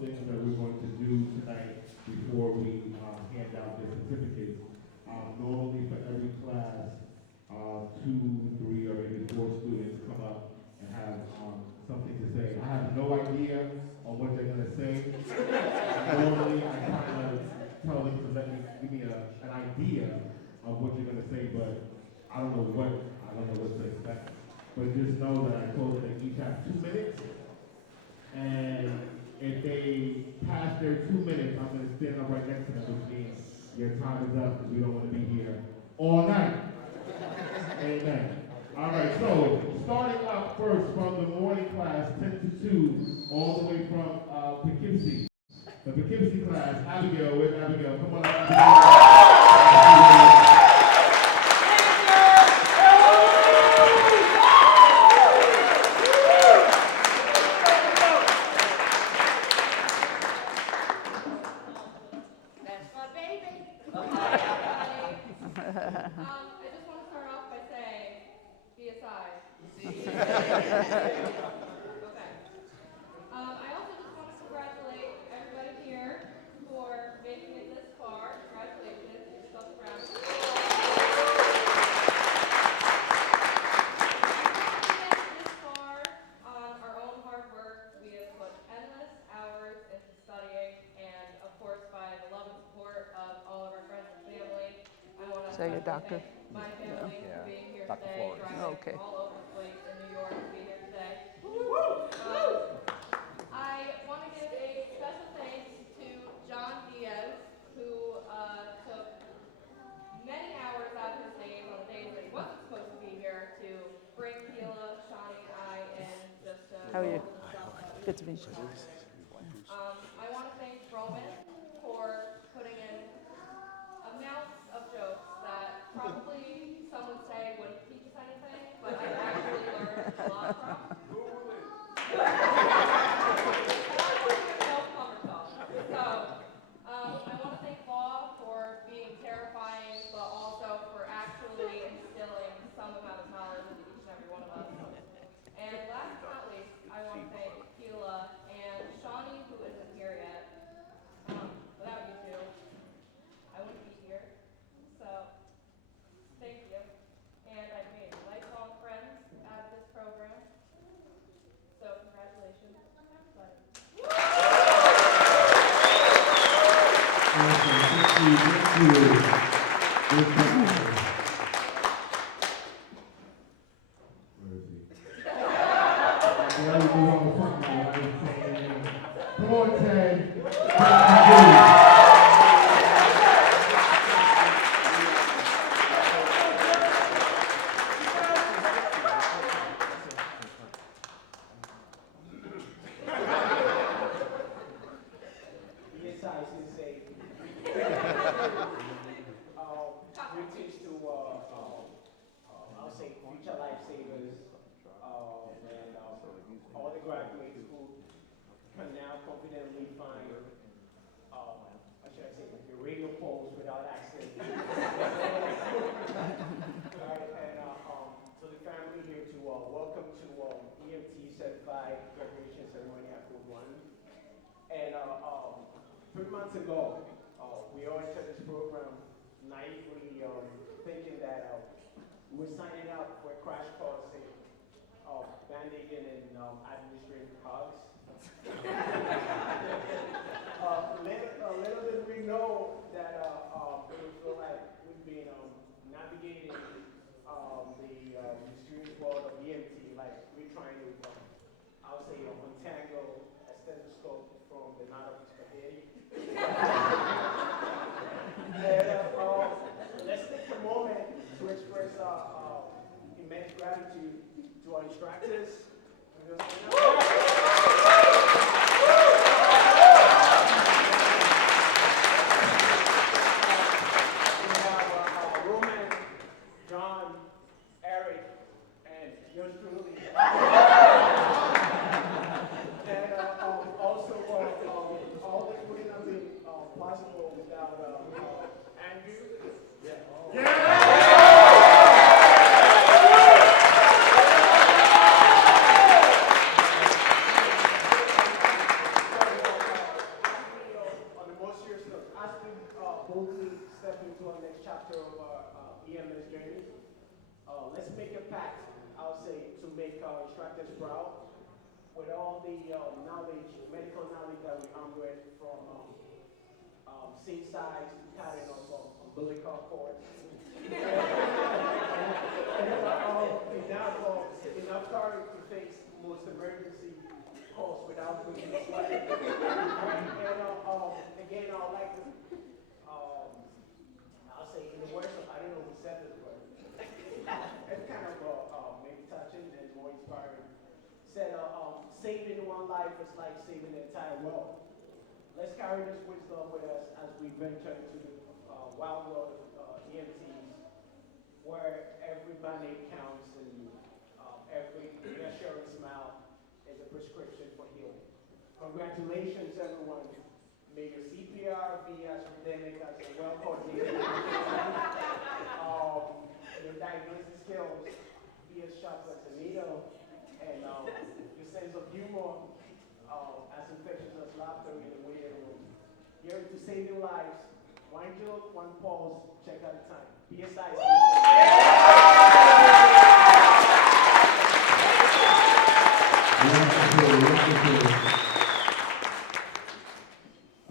of things that we're going to do tonight before we hand out the certificates. Normally for every class, 2, 3, or maybe 4 students come up and have something to say. I have no idea on what they're going to say. Normally, I kind of tell them to give me an idea of what you're going to say, but I don't know what to expect. But just know that I told them they each have 2 minutes, and if they pass their 2 minutes, I'm going to stand up right next to them, which means your time is up because we don't want to be here all night. Amen. All right, so starting out first from the morning class, 10 to 2, all the way from Poughkeepsie. The Poughkeepsie class, Abigail, where's Abigail? Come on, Abigail. Your doctor? My family for being here Dr. today, Flores. driving all over the place in New York to be here today. I want to give a special thanks to John Diaz, who took many hours out of his days on the days that he wasn't supposed to be here to bring Keela, Shawnee, and I in just to How are you? go over the stuff that Good to meet you. I want to thank Roman for putting in amounts of jokes that probably some would say wouldn't teach us anything, but I actually learned a lot from. I want to thank Law for being terrifying, but also for actually instilling some amount of knowledge into each and every one of us. And last but not least, I want to thank Keela and Shawnee, who isn't here yet. Without you two, I wouldn't be here. So, thank you. And I've made lifelong friends out of this program. So, congratulations, everybody. Come on, Ted. Greetings to, I'll say future lifesavers, and all the graduates who can now confidently find, how should I say, the radio poles without accident. Right, and to the family here to welcome to EMT certified graduation ceremony at Code 1. And 3 months ago, we all entered this program naively thinking that we were signing up for a crash course in bandaging and administrative hugs. Little did we know that it would feel like we've been navigating the mysterious world of EMT, like we're trying to, I'll say, untangle a stethoscope from the knot of spaghetti. Let's take a moment to express immense gratitude to our instructors. Roman, John, Eric, and yours truly. And also, all this wouldn't have been possible without Andrew. chapter of our EMS journey. Let's make a pact, I'll say, to make our instructors proud with all the knowledge, medical knowledge that we armed with from scene size to cutting of umbilical cords. Enough courage to face most emergency calls without losing sweat. And again, I'd like to, I'll say in the words of, I don't know who said this word. It's kind of maybe touching and more inspiring. Said, saving one life is like saving the entire world. Let's carry this wisdom with us as we venture into the wild world of EMTs, where every band-aid counts and every reassuring smile is a prescription for healing. Congratulations, everyone. May your CPR be as rhythmic as a well-coordinated your diagnosis skills be as sharp as a needle, and your sense of humor as infectious as laughter in the waiting room. Here to save your lives. One joke, one pause, check out the time. PSI.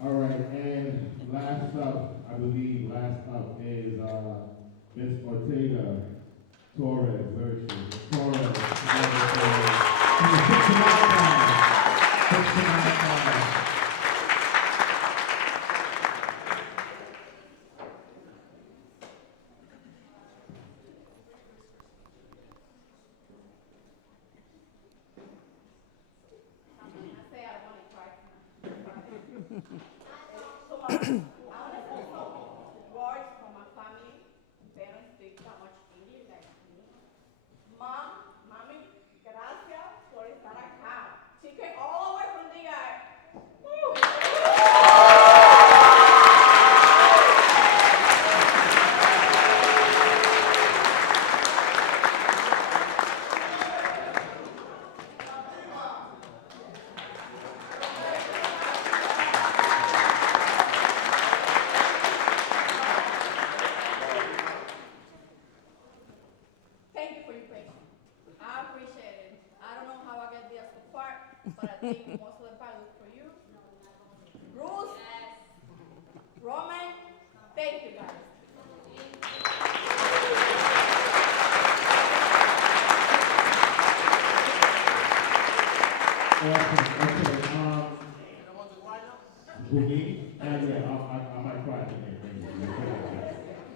All right, and last up is Miss Ortega Torres, Virtue. Torres.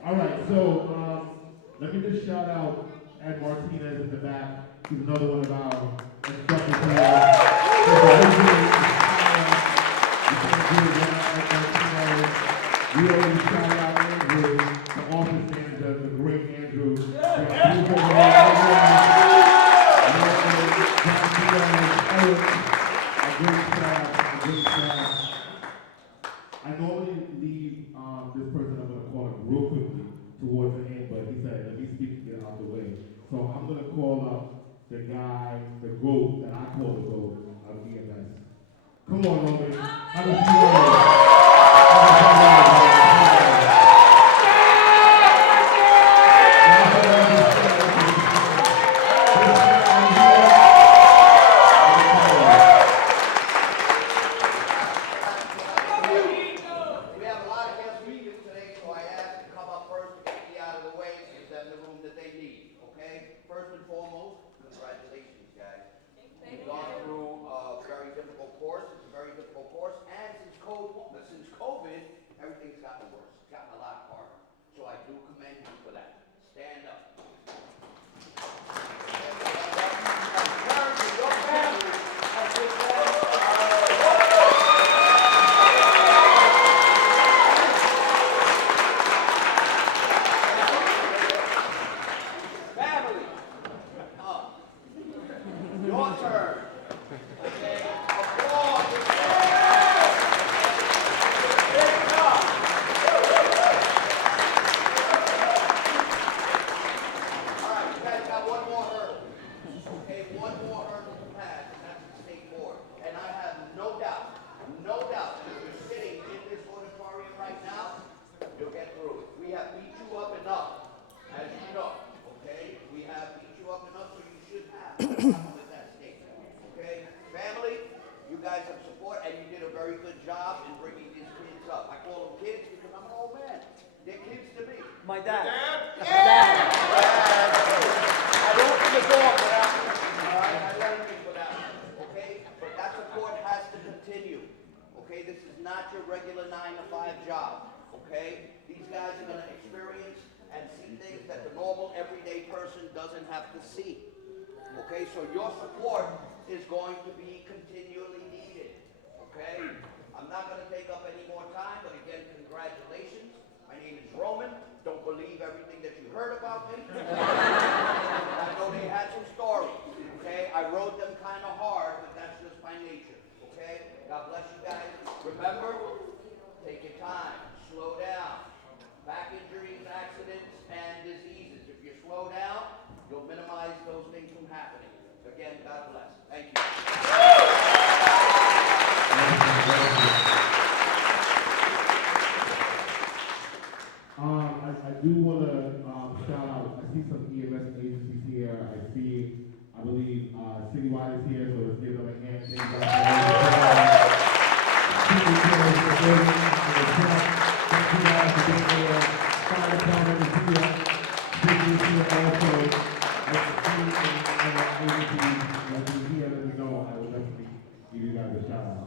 All right, so let me just shout out Ed Martinez in the back. He's another one of our instructors here. We always shout out Andrew, the office manager, the great Andrew. A great staff. I normally leave this person I'm going to call him real quickly towards the end, but he said, let me speak to get out the way. So I'm going to call up the guy, the GOAT that I call the GOAT of EMS. Come on, Roman. How does he good job in bringing these kids up. I call them kids because I'm an old man. They're kids to me. My dad. Dad? Dad. I opened the door for that one. All right, I left you for that one. Okay, but that support has to continue. Okay, this is not your regular 9-to-5 job. Okay, these guys are going to experience and see things that the normal everyday person doesn't have to see. Okay, so your support is going to be continually needed. Okay, I'm not going to take up any more time, but again, congratulations. My name is Roman. Don't believe everything that you heard about me. I know they had some stories. Okay, I rode them kind of hard, but that's just my nature. Okay, God bless you guys. Remember, take your time, slow down. Back injuries, accidents, and diseases. If you slow down, you'll minimize those things from happening. Again, God bless. Thank you. I do want to shout out. I see some EMS agencies here. I believe Citywide is here, so let's give them a hand. Thank you guys for being here. Fire department is here. City is here also. Let's see and agencies. Let's be here. Let me know. I will definitely give you guys a shout out.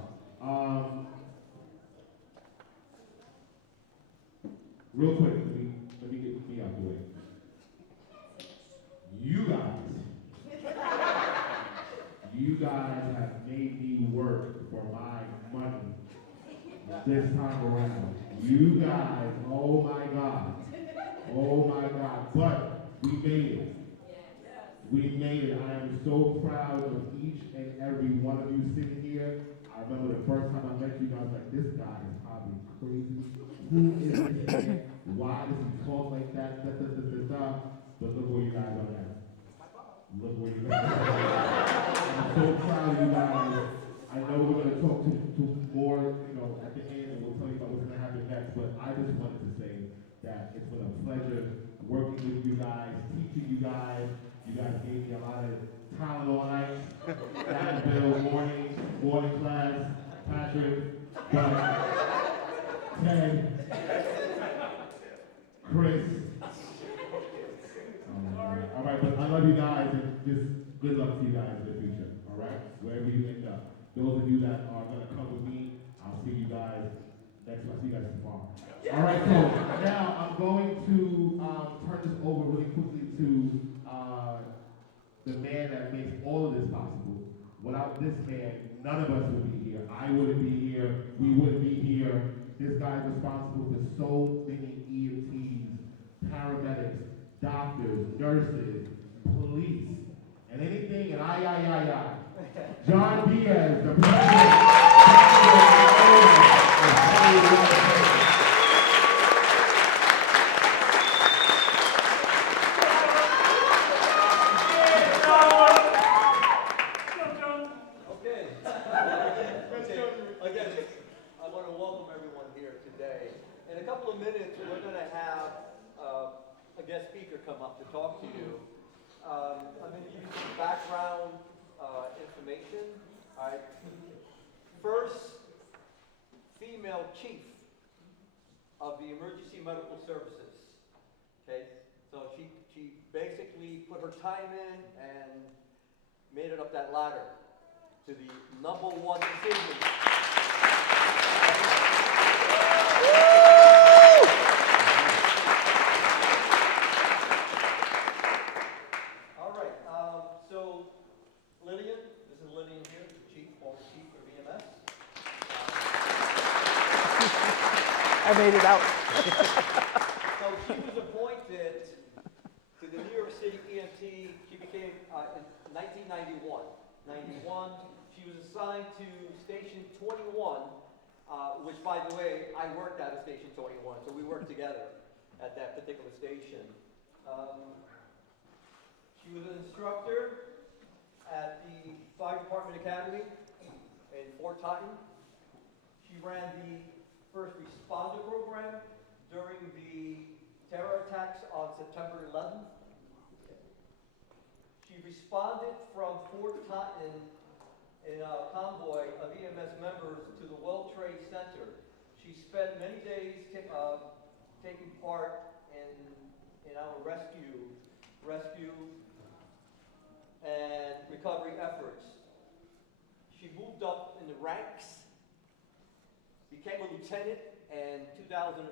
Real quick, let me get me out the way. You guys have made me work for my money this time around. You guys, oh my God. But we made it. We made it. I am so proud of each and every one of you sitting here. I remember the first time I met you guys, like, this guy is probably crazy. Who is this man? Why does he talk like that? But look where you guys are now. Look where you guys are. I'm so proud of you guys. I know we're going to talk to more, at the end, and we'll tell you about what's going to happen next, but I just wanted to say that it's been a pleasure working with you guys, teaching you guys. You guys gave me a lot of talent all night. That Bill, morning class, Patrick, Ted, Chris. All right, but I love you guys, and just good luck to you guys in the future, all right? Wherever you end up. Those of you that are going to come with me, I'll see you guys next week. I'll see you guys tomorrow. All right, so now I'm going to turn this over really quickly to the man that makes all of this possible. Without this man, none of us would be here. I wouldn't be here. We wouldn't be here. This guy is responsible for so many EMTs, paramedics, doctors, nurses, police, and anything, and I. John Diaz, the president. Again, I want to welcome everyone here today. In a couple of minutes, we're going to have a guest speaker come up to talk to you. I'm going to give you some background information. All right. First, female chief of the emergency medical services. Okay, so she basically put her time in and made it up that ladder to the #1 decision. All right, so Lillian, this is Lillian here, the former chief of EMS. I made it out. So she was appointed to the New York City EMT. She became in 1991. She was assigned to Station 21, which, by the way, I worked out of Station 21, so we worked together at that particular station. She was an instructor at the Fire Department Academy in Fort Totten. She ran the first responder program during the terror attacks on September 11th. She responded from Fort Totten in a convoy of EMS members to the World Trade Center. She spent many days taking part in our rescue and recovery efforts. She moved up in the ranks, became a lieutenant in 2005,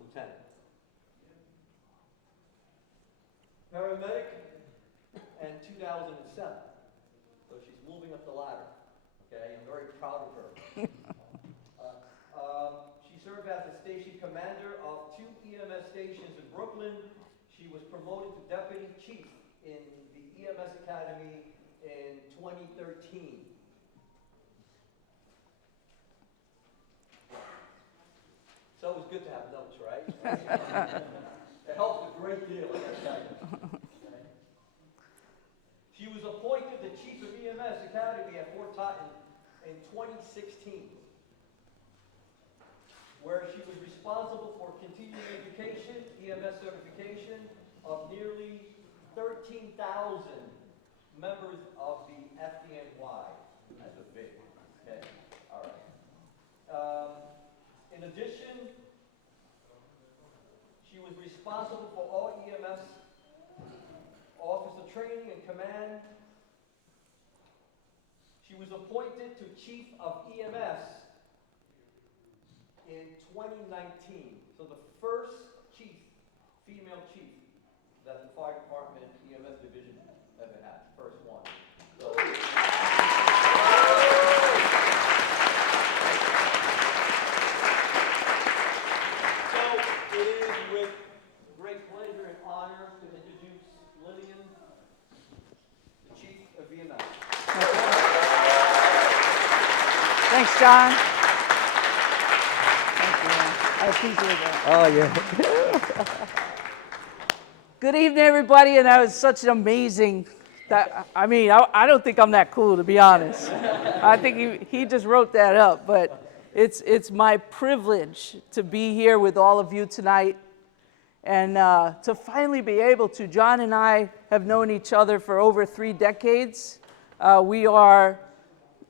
lieutenant. Paramedic in 2007. So she's moving up the ladder. Okay, I'm very proud of her. She served as the station commander of 2 EMS stations in Brooklyn. She was promoted to deputy chief in the EMS Academy in 2013. So it was good to have notes, right? It helps a great deal, I can tell you. Okay. She was appointed the chief of EMS Academy at Fort Totten in 2016, where she was responsible for continuing education, EMS certification of nearly 13,000 members of the FDNY. That's a big, okay, all right. In addition, she was responsible for all EMS officer training and command. She was appointed to chief of EMS in 2019. So the first chief, female chief, that the fire department EMS division ever had. First one. So, it is with great pleasure and honor to introduce Lillian, the chief of EMS. Thanks, John. Thank you, man. I appreciate that. Oh, yeah. Good evening, everybody, and that was such an amazing, I don't think I'm that cool, to be honest. I think he just wrote that up, but it's my privilege to be here with all of you tonight and to finally be able to. John and I have known each other for over 3 decades. We are,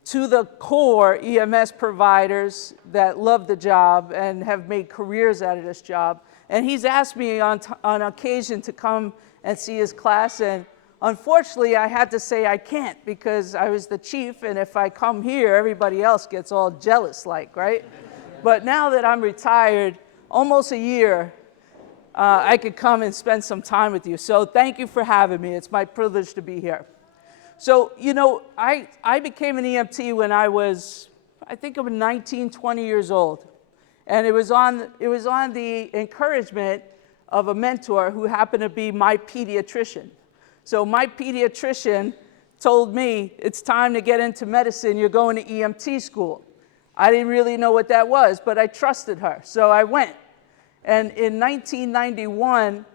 to the core, EMS providers that love the job and have made careers out of this job. And he's asked me on occasion to come and see his class, and unfortunately I had to say I can't because I was the chief, and if I come here, everybody else gets all jealous like, right? But now that I'm retired, almost a year, I could come and spend some time with you. So thank you for having me. It's my privilege to be here. So, you know, I became an EMT when I was, I think I was 19, 20 years old. And it was on the encouragement of a mentor who happened to be my pediatrician. So my pediatrician told me, it's time to get into medicine, you're going to EMT school. I didn't really know what that was, but I trusted her, so I went. And in 1991,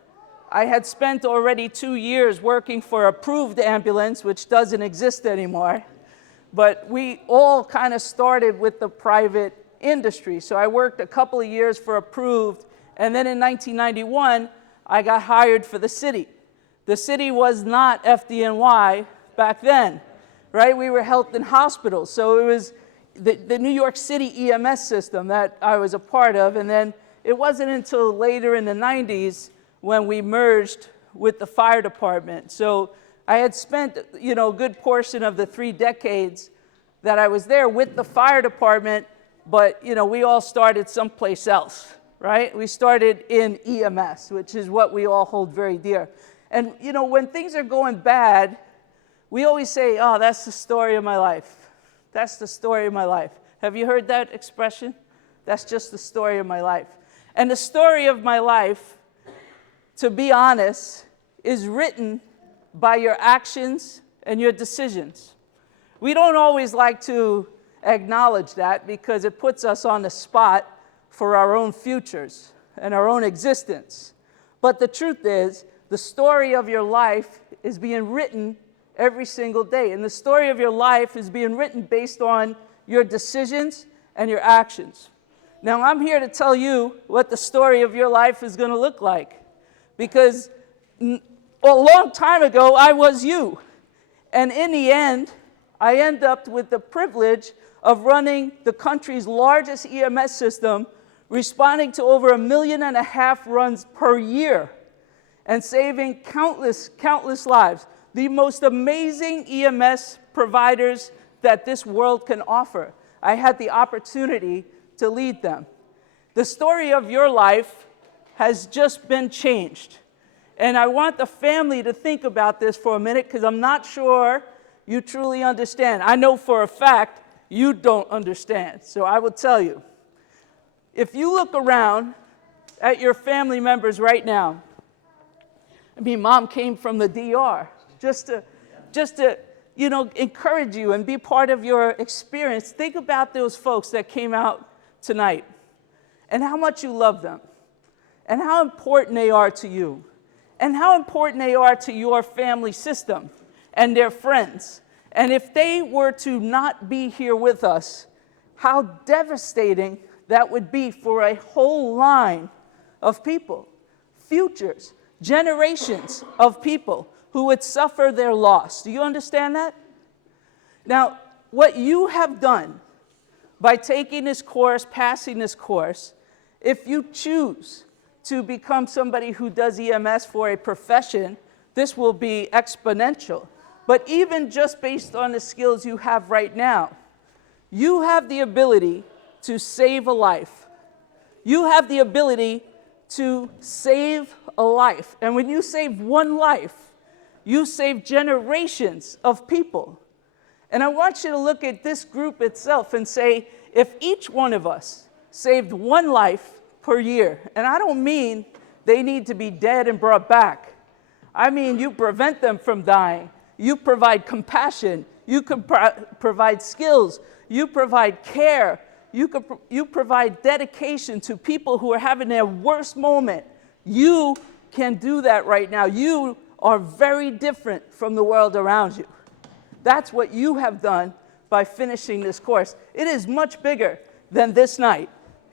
I had spent already 2 years working for Approved Ambulance, which doesn't exist anymore. But we all kind of started with the private industry. So I worked a couple of years for Approved, and then in 1991, I got hired for the city. The city was not FDNY back then, right? We were health and hospitals. So it was the New York City EMS system that I was a part of, and then it wasn't until later in the 90s when we merged with the fire department. So I had spent, you know, a good portion of the 3 decades that I was there with the fire department, but, you know, we all started someplace else, right? We started in EMS, which is what we all hold very dear. And, you know, when things are going bad, we always say, oh, that's the story of my life. That's the story of my life. Have you heard that expression? That's just the story of my life. And the story of my life, to be honest, is written by your actions and your decisions. We don't always like to acknowledge that because it puts us on the spot for our own futures and our own existence. But the truth is, the story of your life is being written every single day. And the story of your life is being written based on your decisions and your actions. Now, I'm here to tell you what the story of your life is going to look like. Because a long time ago, I was you. And in the end, I end up with the privilege of running the country's largest EMS system, responding to over 1.5 million runs per year, and saving countless, countless lives. The most amazing EMS providers that this world can offer. I had the opportunity to lead them. The story of your life has just been changed. And I want the family to think about this for a minute, because I'm not sure you truly understand. I know for a fact you don't understand. So I will tell you. If you look around at your family members right now, I mean, Mom came from the DR just to encourage you and be part of your experience. Think about those folks that came out tonight and how much you love them and how important they are to you and how important they are to your family system and their friends. And if they were to not be here with us, how devastating that would be for a whole line of people, futures, generations of people who would suffer their loss. Do you understand that? Now, what you have done by taking this course, passing this course, if you choose to become somebody who does EMS for a profession, this will be exponential. But even just based on the skills you have right now, you have the ability to save a life. You have the ability to save a life. And when you save one life, you save generations of people. And I want you to look at this group itself and say, if each one of us saved one life per year, and I don't mean they need to be dead and brought back. I mean you prevent them from dying. You provide compassion. You can provide skills. You provide care. You provide dedication to people who are having their worst moment. You can do that right now. You are very different from the world around you. That's what you have done by finishing this course. It is much bigger than this night.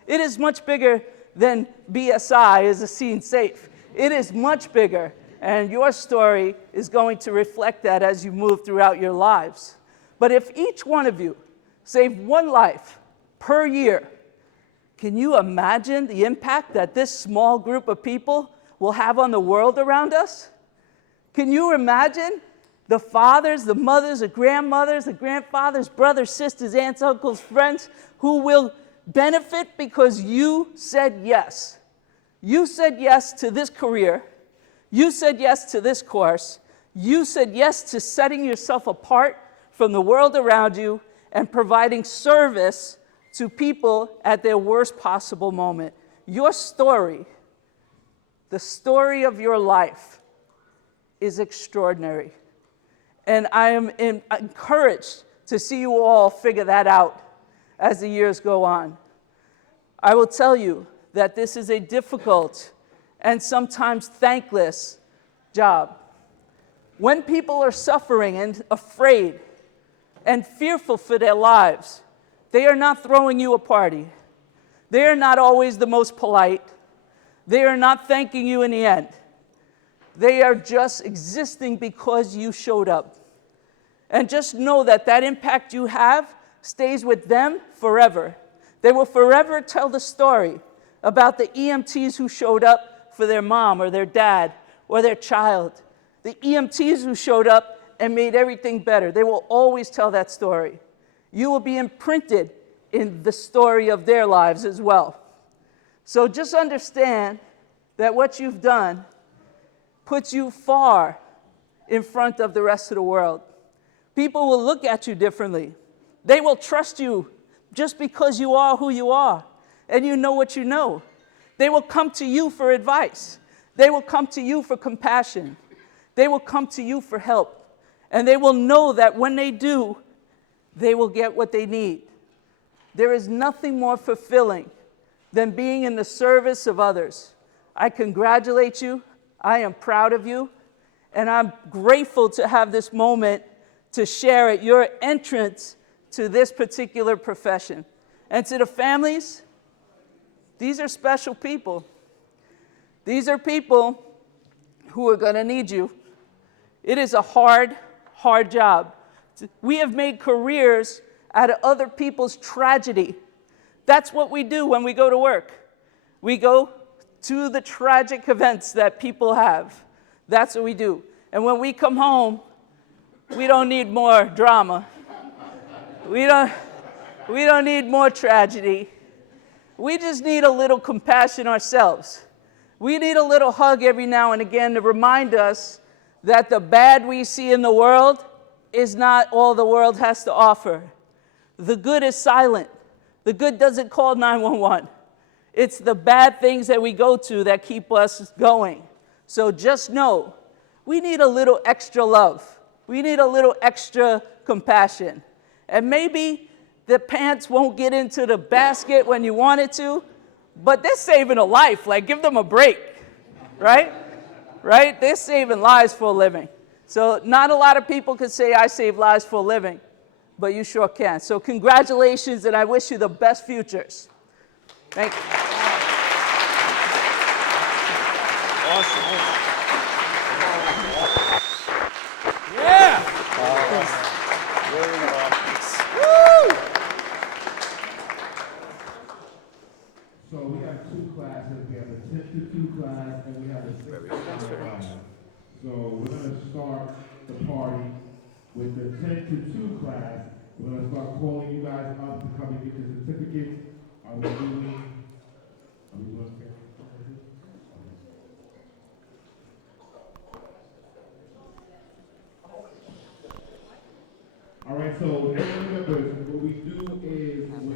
It is much bigger than BSI is a scene safe. It is much bigger, and your story is going to reflect that as you move throughout your lives. But if each one of you saved one life per year, can you imagine the impact that this small group of people will have on the world around us? Can you imagine the fathers, the mothers, the grandmothers, the grandfathers, brothers, sisters, aunts, uncles, friends who will benefit because you said yes? You said yes to this career. You said yes to this course. You said yes to setting yourself apart from the world around you and providing service to people at their worst possible moment. Your story, the story of your life, is extraordinary. And I am encouraged to see you all figure that out as the years go on. I will tell you that this is a difficult and sometimes thankless job. When people are suffering and afraid and fearful for their lives, they are not throwing you a party. They are not always the most polite. They are not thanking you in the end. They are just existing because you showed up. And just know that that impact you have stays with them forever. They will forever tell the story about the EMTs who showed up for their mom or their dad or their child. The EMTs who showed up and made everything better. They will always tell that story. You will be imprinted in the story of their lives as well. So just understand that what you've done puts you far in front of the rest of the world. People will look at you differently. They will trust you just because you are who you are and you know what you know. They will come to you for advice. They will come to you for compassion. They will come to you for help. And they will know that when they do, they will get what they need. There is nothing more fulfilling than being in the service of others. I congratulate you. I am proud of you. And I'm grateful to have this moment to share at your entrance to this particular profession. And to the families, these are special people. These are people who are going to need you. It is a hard, hard job We have made careers out of other people's tragedy. That's what we do when we go to work. We go to the tragic events that people have. That's what we do. And when we come home, we don't need more drama. We don't need more tragedy. We just need a little compassion ourselves. We need a little hug every now and again to remind us that the bad we see in the world is not all the world has to offer. The good is silent. The good doesn't call 911. It's the bad things that we go to that keep us going. So just know, we need a little extra love. We need a little extra compassion. And maybe the pants won't get into the basket when you want it to, but they're saving a life. Like, give them a break, right? Right? They're saving lives for a living. So not a lot of people could say, I save lives for a living, but you sure can. So congratulations, and I wish you the best futures. Thank you. Awesome. Yeah. Very nice. Woo! So we have two classes. We have a 10 to 2 class and we have a 6 to 9 class. So we're going to start the party with the 10 to 2 class. We're going to start calling you guys up to come and get your certificates. Are we doing all right, so everyone remembers, what we do is when